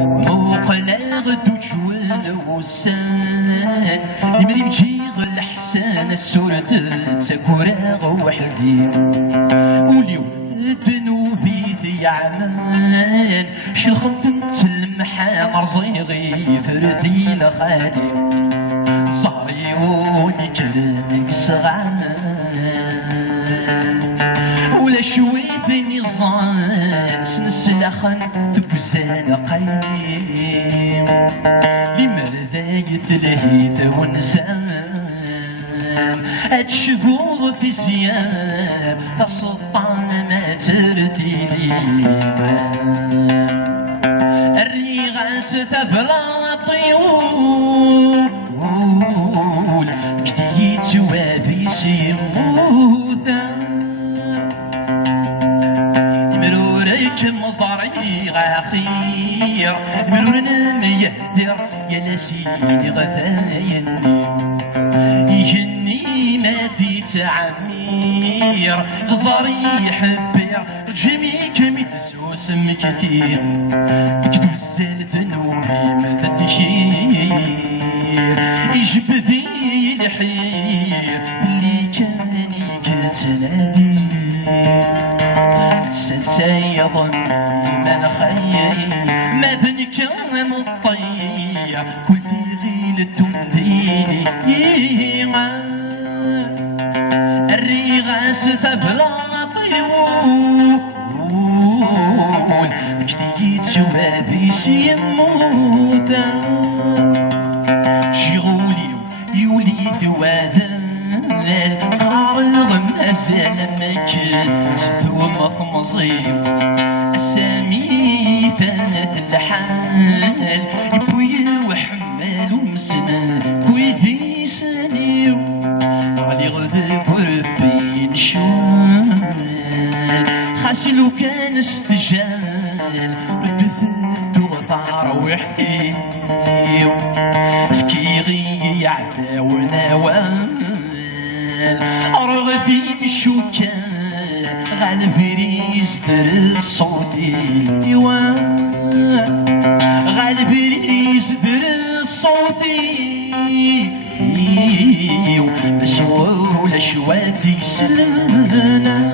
وقلاغ دوجول وسان يمري مجيغ الحسان السورد تكوراغ وحدي وليو ذنوبي ذي عمان شلخمت تلمحا مرزيغي فردي لخالي صاري ونجرنك صغان ولا شويت نظام سنسلخن تبزان قيم لمرذاق تلهيث ونسام أتشقوض في زياب فالسلطان ما ترتيلي الريغاس تبلا طيول كديت وابي سيموثا مرورك مصاري غاخير مرورنا ميهدر يا لسيني غثاين يجني ما تتعمير غزاري يحبير جمي كمي تسوس مكثير كدو الزلت نومي ما تتشير يجبدي الحير اللي كان يقتلني سيظن من خير ما ذنك مطيع كل غيل التمثيل الريغاس تبلا طيول كديت سوابي سيموتا شغولي يولي ثواذا القارغ مازال ماكل ثم مصيب السامي ثانت الحال يبوي وحمال ومسنان كويدي ساليو علي غذب وربي نشوال خاسلو كان استجال بدثت وطار وحكيو فكيغي يعفى وناوال أرغفي الشوكان غالب يصدر صوتي غالب يصدر صوتي بس ولا شواتي سلنا